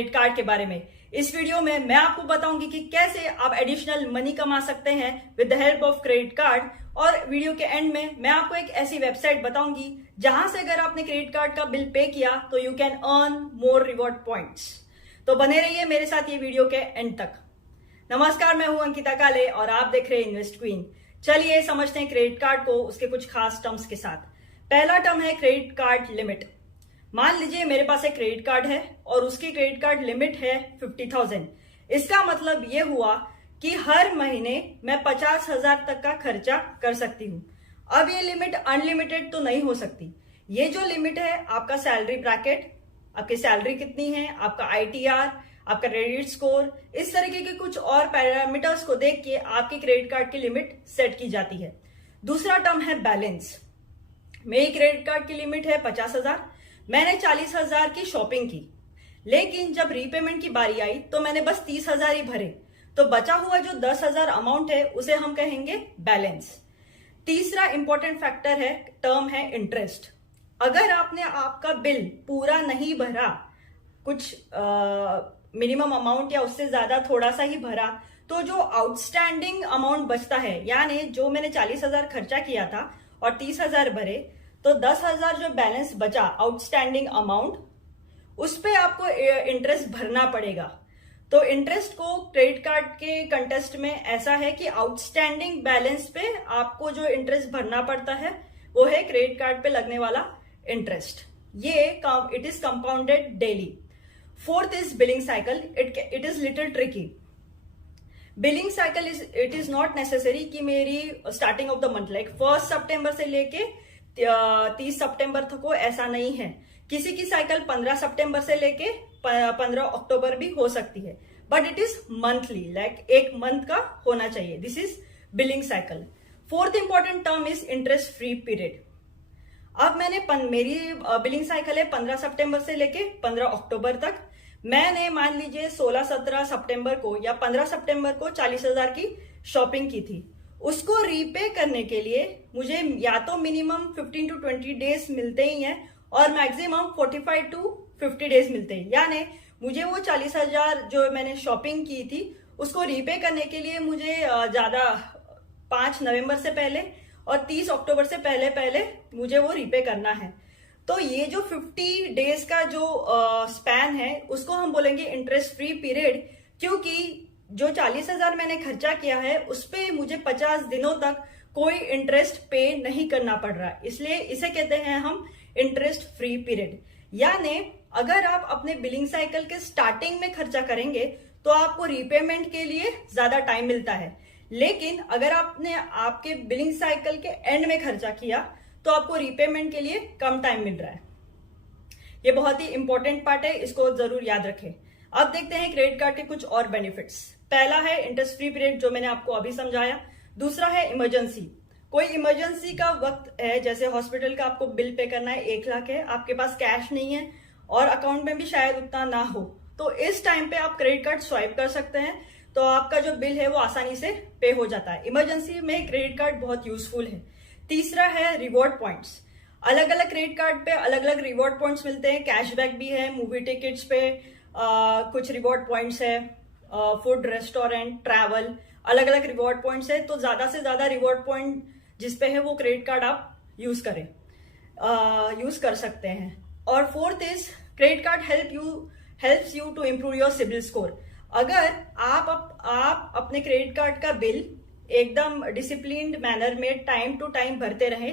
Credit card के बारे में। इस वीडियो में मैं आपको बताऊंगी कि कैसे आप एडिशनल मनी कमा सकते हैं with the help of credit card. और वीडियो के एंड में मैं आपको एक ऐसी वेबसाइट बताऊंगी जहां से अगर आपने क्रेडिट कार्ड का बिल पे किया तो you can earn more reward points. तो बने रहिए मेरे साथ ये वीडियो के एंड तक। नमस्कार, मैं हूं अंकिता काले और आप देख रहे हैं इन्वेस्ट क्वीन। चलिए समझते हैं क्रेडिट कार्ड को उसके कुछ खास टर्म्स के साथ। पहला टर्म है क्रेडिट कार्ड लिमिट। मान लीजिए मेरे पास एक क्रेडिट कार्ड है और उसकी क्रेडिट कार्ड लिमिट है 50,000। इसका मतलब ये हुआ कि हर महीने मैं 50,000 तक का खर्चा कर सकती हूँ। अब ये लिमिट अनलिमिटेड तो नहीं हो सकती। ये जो लिमिट है आपका सैलरी ब्रैकेट, आपकी सैलरी कितनी है, आपका ITR, आपका क्रेडिट स्कोर, इस तरीके के कुछ और पैरामीटर्स को देख के आपकी क्रेडिट कार्ड की लिमिट सेट की जाती है। दूसरा टर्म है बैलेंस। मेरी क्रेडिट कार्ड की लिमिट है 50,000। मैंने 40,000 की शॉपिंग की, लेकिन जब रीपेमेंट की बारी आई तो मैंने बस 30,000 ही भरे, तो बचा हुआ जो 10,000 अमाउंट है उसे हम कहेंगे बैलेंस। तीसरा इंपॉर्टेंट फैक्टर है, टर्म है इंटरेस्ट। अगर आपने आपका बिल पूरा नहीं भरा, कुछ मिनिमम अमाउंट या उससे ज्यादा थोड़ा सा ही भरा, तो जो आउटस्टैंडिंग अमाउंट बचता है, यानी जो मैंने 40,000 खर्चा किया था और 30,000 भरे, तो 10,000 जो बैलेंस बचा आउटस्टैंडिंग अमाउंट, उस पे आपको इंटरेस्ट भरना पड़ेगा। तो इंटरेस्ट को क्रेडिट कार्ड के कंटेस्ट में ऐसा है कि आउटस्टैंडिंग बैलेंस पे आपको जो इंटरेस्ट भरना पड़ता है वो है क्रेडिट कार्ड पे लगने वाला इंटरेस्ट। ये it is compounded daily. Fourth is billing cycle. It is little tricky. Billing cycle it is not necessary कि मेरी starting of the month like 1 सितंबर से लेके 30 सितंबर तक को, ऐसा नहीं है। किसी की साइकिल 15 सितंबर से लेके 15 अक्टूबर भी हो सकती है, but it is monthly, like एक मंथ का होना चाहिए। This is billing cycle. Fourth important term is interest free period. अब मेरी बिलिंग साइकिल है 15 सितंबर से लेके 15 अक्टूबर तक। मैंने मान लीजिए 16-17 सितंबर को या 15 सितंबर को 40,000 की शॉपिंग की थी। उसको रीपे करने के लिए मुझे या तो मिनिमम 15 to 20 डेज मिलते ही हैं और मैक्सिमम 45 to 50 डेज मिलते हैं। यानी मुझे वो 40,000 जो मैंने शॉपिंग की थी उसको रीपे करने के लिए मुझे ज्यादा 5 नवंबर से पहले और 30 अक्टूबर से पहले मुझे वो रीपे करना है। तो ये जो 50 डेज का जो स्पैन है उसको हम बोलेंगे इंटरेस्ट फ्री पीरियड, क्योंकि जो 40,000 मैंने खर्चा किया है उस पे मुझे 50 दिनों तक कोई इंटरेस्ट पे नहीं करना पड़ रहा, इसलिए इसे कहते हैं हम इंटरेस्ट फ्री पीरियड। यानी अगर आप अपने बिलिंग साइकिल के स्टार्टिंग में खर्चा करेंगे तो आपको रीपेमेंट के लिए ज्यादा टाइम मिलता है, लेकिन अगर आपने आपके बिलिंग साइकिल के एंड में खर्चा किया तो आपको रीपेमेंट के लिए कम टाइम मिल रहा है। ये बहुत ही इंपॉर्टेंट पार्ट है, इसको जरूर याद रखें। अब देखते हैं क्रेडिट कार्ड के कुछ और बेनिफिट्स। पहला है इंटरेस्ट फ्री पीरियड, जो मैंने आपको अभी समझाया। दूसरा है इमरजेंसी। कोई इमरजेंसी का वक्त है, जैसे हॉस्पिटल का आपको बिल पे करना है 1 लाख है, आपके पास कैश नहीं है और अकाउंट में भी शायद उतना ना हो, तो इस टाइम पे आप क्रेडिट कार्ड स्वाइप कर सकते हैं, तो आपका जो बिल है वो आसानी से पे हो जाता है। इमरजेंसी में क्रेडिट कार्ड बहुत यूजफुल है। तीसरा है रिवॉर्ड पॉइंट्स। अलग अलग क्रेडिट कार्ड पे अलग अलग रिवॉर्ड पॉइंट्स मिलते हैं। कैशबैक भी है, मूवी टिकट्स पे कुछ रिवॉर्ड पॉइंट्स है, फूड, रेस्टोरेंट, ट्रैवल, अलग अलग रिवॉर्ड पॉइंट्स है। तो ज्यादा से ज्यादा रिवॉर्ड पॉइंट जिस पे है वो क्रेडिट कार्ड आप यूज कर सकते हैं। और fourth is credit card helps you to improve your CIBIL score. अगर आप अपने क्रेडिट कार्ड का बिल एकदम डिसिप्लिन्ड मैनर में टाइम टू टाइम भरते रहे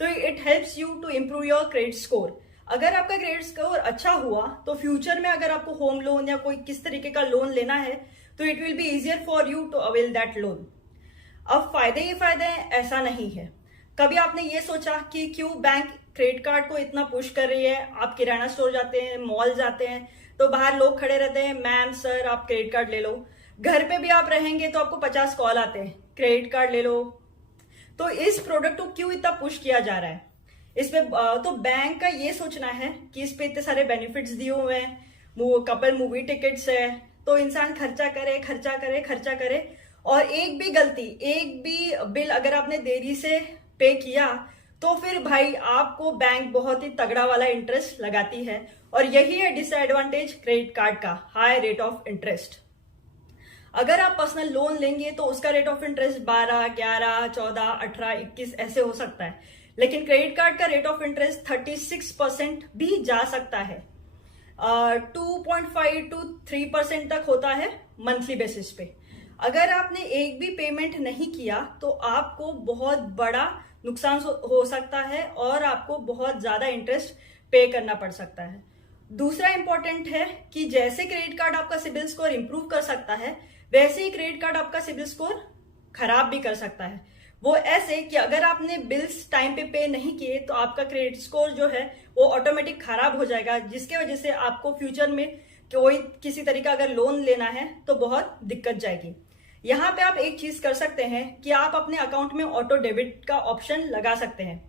तो it helps you to improve your credit score. अगर आपका क्रेडिट स्कोर अच्छा हुआ तो फ्यूचर में अगर आपको होम लोन या कोई किस तरीके का लोन लेना है तो it will be easier for you to avail that loan. अब फायदे ही फायदे हैं ऐसा नहीं है। कभी आपने ये सोचा कि क्यों बैंक क्रेडिट कार्ड को इतना पुश कर रही है? आप किराना स्टोर जाते हैं, मॉल जाते हैं, तो बाहर लोग खड़े रहते हैं, मैम सर आप क्रेडिट कार्ड ले लो। घर पे भी आप रहेंगे तो आपको 50 कॉल आते हैं, क्रेडिट कार्ड ले लो। तो इस प्रोडक्ट को क्यों इतना पुश किया जा रहा है? इसमें तो बैंक का ये सोचना है कि इस पे इतने सारे बेनिफिट्स दिए हुए हैं, कपल मूवी टिकट्स है, तो इंसान खर्चा करे और एक भी गलती, एक भी बिल अगर आपने देरी से पे किया तो फिर भाई आपको बैंक बहुत ही तगड़ा वाला इंटरेस्ट लगाती है और यही है डिसएडवांटेज क्रेडिट कार्ड का, हाई रेट ऑफ इंटरेस्ट। अगर आप पर्सनल लोन लेंगे तो उसका रेट ऑफ इंटरेस्ट 12, 11, 14, 18, 21 ऐसे हो सकता है, लेकिन क्रेडिट कार्ड का रेट ऑफ इंटरेस्ट 36% भी जा सकता है। 2.5 to 3% तक होता है मंथली बेसिस पे। अगर आपने एक भी पेमेंट नहीं किया तो आपको बहुत बड़ा नुकसान हो सकता है और आपको बहुत ज्यादा इंटरेस्ट पे करना पड़ सकता है। दूसरा इंपॉर्टेंट है कि जैसे क्रेडिट कार्ड आपका सिबिल स्कोर इंप्रूव कर सकता है, वैसे ही क्रेडिट कार्ड आपका सिबिल स्कोर खराब भी कर सकता है। वो ऐसे कि अगर आपने बिल्स टाइम पे नहीं किए तो आपका क्रेडिट स्कोर जो है वो ऑटोमेटिक खराब हो जाएगा, जिसके वजह से आपको फ्यूचर में कोई किसी तरीका अगर लोन लेना है तो बहुत दिक्कत जाएगी। यहाँ पे आप एक चीज कर सकते हैं कि आप अपने अकाउंट में ऑटो डेबिट का ऑप्शन लगा सकते हैं।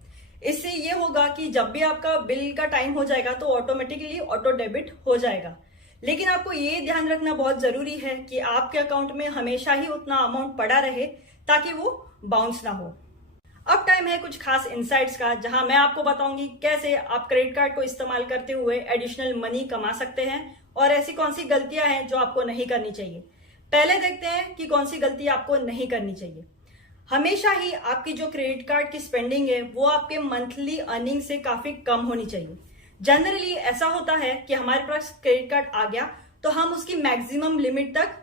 इससे ये होगा कि जब भी आपका बिल का टाइम हो जाएगा तो ऑटोमेटिकली ऑटो डेबिट हो जाएगा। लेकिन आपको ये ध्यान रखना बहुत जरूरी है कि आपके अकाउंट में हमेशा ही उतना अमाउंट पड़ा रहे ताकि वो बाउंस ना हो। अब टाइम है कुछ खास इनसाइट्स का, जहां मैं आपको बताऊंगी कैसे आप क्रेडिट कार्ड को इस्तेमाल करते हुए एडिशनल मनी कमा सकते हैं और ऐसी कौन सी गलतियां हैं जो आपको नहीं करनी चाहिए। पहले देखते हैं कि कौन सी गलती आपको नहीं करनी चाहिए। हमेशा ही आपकी जो क्रेडिट कार्ड की स्पेंडिंग है वो आपके मंथली अर्निंग से काफी कम होनी चाहिए। जनरली ऐसा होता है कि हमारे पास क्रेडिट कार्ड आ गया तो हम उसकी मैक्सिमम लिमिट तक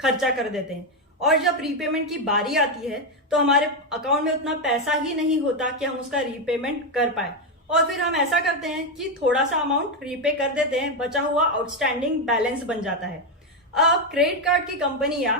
खर्चा कर देते हैं और जब रीपेमेंट की बारी आती है तो हमारे अकाउंट में उतना पैसा ही नहीं होता कि हम उसका रीपेमेंट कर पाए, और फिर हम ऐसा करते हैं कि थोड़ा सा अमाउंट रीपे कर देते हैं, बचा हुआ आउटस्टैंडिंग बैलेंस बन जाता है। अब क्रेडिट कार्ड की कंपनियां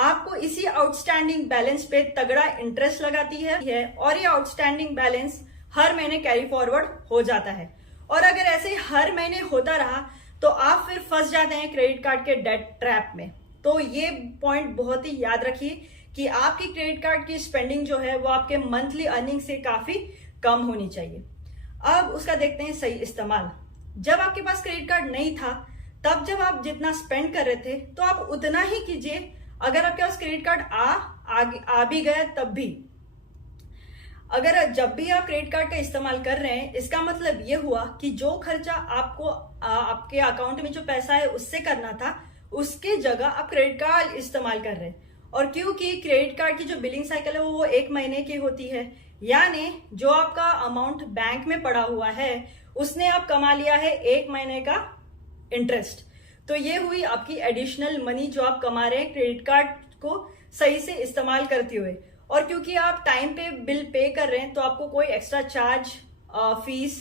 आपको इसी आउटस्टैंडिंग बैलेंस पे तगड़ा इंटरेस्ट लगाती है और ये आउटस्टैंडिंग बैलेंस हर महीने कैरी फॉरवर्ड हो जाता है। और अगर ऐसे हर महीने होता रहा तो आप फिर फंस जाते हैं क्रेडिट कार्ड के डेट ट्रैप में। तो ये पॉइंट बहुत ही याद रखिए कि आपकी क्रेडिट कार्ड की स्पेंडिंग जो है वो आपके मंथली अर्निंग से काफी कम होनी चाहिए। अब उसका देखते हैं सही इस्तेमाल। जब आपके पास क्रेडिट कार्ड नहीं था तब जब आप जितना स्पेंड कर रहे थे तो आप उतना ही कीजिए। अगर आपके पास क्रेडिट कार्ड आ भी गया तब भी, अगर जब भी आप क्रेडिट कार्ड का इस्तेमाल कर रहे हैं इसका मतलब ये हुआ कि जो खर्चा आपको आपके अकाउंट में जो पैसा है उससे करना था उसके जगह आप क्रेडिट कार्ड इस्तेमाल कर रहे हैं। और क्योंकि क्रेडिट कार्ड की जो बिलिंग साइकिल है वो 1 महीने की होती है, यानी जो आपका अमाउंट बैंक में पड़ा हुआ है उसने आप कमा लिया है 1 महीने का इंटरेस्ट। तो ये हुई आपकी एडिशनल मनी जो आप कमा रहे हैं क्रेडिट कार्ड को सही से इस्तेमाल करते हुए। और क्योंकि आप टाइम पे बिल पे कर रहे हैं तो आपको कोई एक्स्ट्रा चार्ज फीस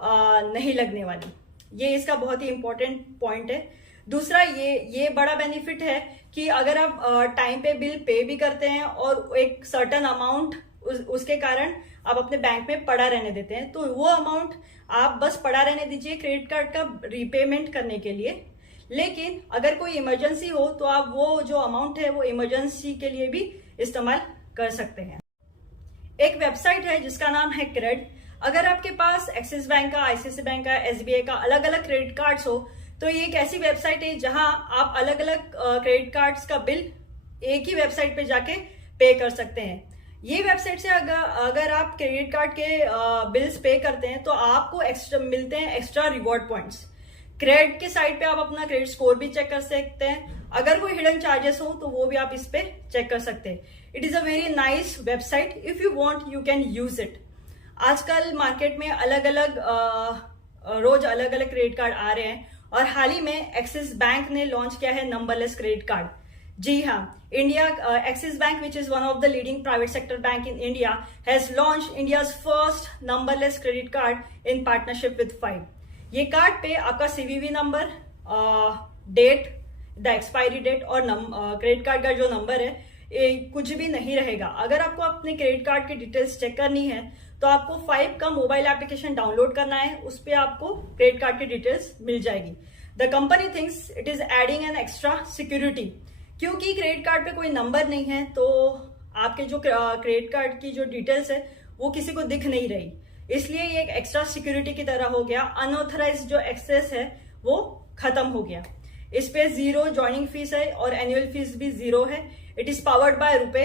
नहीं लगने वाली। ये इसका बहुत ही इंपॉर्टेंट पॉइंट है। दूसरा ये बड़ा बेनिफिट है कि अगर आप टाइम पे बिल पे भी करते हैं और एक सर्टेन अमाउंट उसके कारण आप अपने बैंक में पड़ा रहने देते हैं तो वो अमाउंट आप बस पड़ा रहने दीजिए क्रेडिट कार्ड का रीपेमेंट करने के लिए। लेकिन अगर कोई इमरजेंसी हो तो आप वो जो अमाउंट है वो इमरजेंसी के लिए भी इस्तेमाल कर सकते हैं। एक वेबसाइट है जिसका नाम है क्रेड। अगर आपके पास एक्सिस बैंक का, आईसीआईसीआई बैंक का, एसबीआई का अलग अलग क्रेडिट कार्ड्स हो तो ये एक ऐसी वेबसाइट है जहां आप अलग अलग क्रेडिट कार्ड्स का बिल एक ही वेबसाइट पे जाके पे कर सकते हैं। ये वेबसाइट से अगर आप क्रेडिट कार्ड के बिल्स पे करते हैं तो आपको एक्स्ट्रा मिलते हैं एक्स्ट्रा रिवॉर्ड पॉइंट्स। क्रेडिट के साइट पे आप अपना क्रेडिट स्कोर भी चेक कर सकते हैं। अगर कोई हिडन चार्जेस हो तो वो भी आप इस पे चेक कर सकते हैं। It is a very nice website, if you want you can use it. आजकल मार्केट में अलग अलग रोज अलग अलग क्रेडिट कार्ड आ रहे हैं और हाल ही में एक्सिस बैंक ने लॉन्च किया है नंबरलेस क्रेडिट कार्ड। जी हाँ, Axis bank which is one of the leading private sector bank in India has launch India's first numberless credit card in partnership with 5। ये कार्ड पे आपका CVV number, date, the expiry date और credit card का जो number है कुछ भी नहीं रहेगा। अगर आपको अपने क्रेडिट कार्ड की डिटेल्स चेक करनी है तो आपको 5 का मोबाइल एप्लीकेशन डाउनलोड करना है, उस पर आपको क्रेडिट कार्ड की डिटेल्स मिल जाएगी। The company thinks it is adding an extra security, क्योंकि क्रेडिट कार्ड पे कोई नंबर नहीं है तो आपके जो क्रेडिट कार्ड की जो डिटेल्स है वो किसी को दिख नहीं रही, इसलिए ये एक एक्स्ट्रा सिक्योरिटी की तरह हो गया। अनऑथराइज्ड जो एक्सेस है वो खत्म हो गया। इस पे 0 ज्वाइनिंग फीस है और एनुअल फीस भी 0 है। It is powered by RuPay.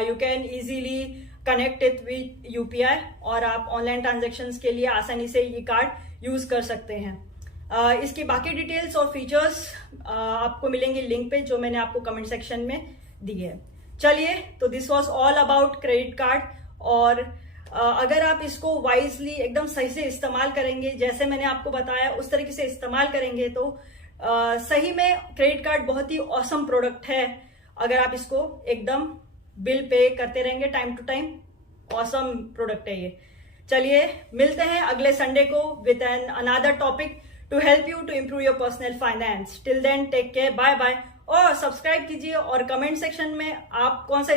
You can easily connect it with UPI और आप ऑनलाइन ट्रांजेक्शन्स के लिए आसानी से ये कार्ड यूज कर सकते हैं। इसकी बाकी डिटेल्स और फीचर्स आपको मिलेंगे लिंक पे जो मैंने आपको कमेंट सेक्शन में दी है। चलिए, तो this was all about credit card. और अगर आप इसको वाइजली एकदम सही से इस्तेमाल करेंगे, जैसे मैंने आपको बताया उस तरीके से इस्तेमाल करेंगे, तो सही में क्रेडिट कार्ड बहुत ही ऑसम प्रोडक्ट है। अगर आप इसको एकदम बिल पे करते रहेंगे time to time, awesome product है ये। चलिए, मिलते हैं अगले संडे को with an another topic to help you to improve your personal finance. Till then, take care, bye bye. और सब्सक्राइब कीजिए और कमेंट सेक्शन में आप कौन सा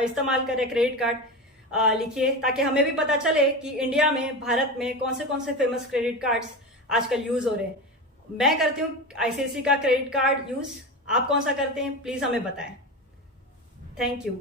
इस्तेमाल करें क्रेडिट कार्ड लिखिए, ताकि हमें भी पता चले कि इंडिया में, भारत में कौन से फेमस क्रेडिट कार्ड्स आजकल यूज हो रहे हैं। मैं करती हूँ आईसीआईसीआई का क्रेडिट कार्ड यूज, आप कौन सा करते हैं प्लीज हमें बताएं। Thank you.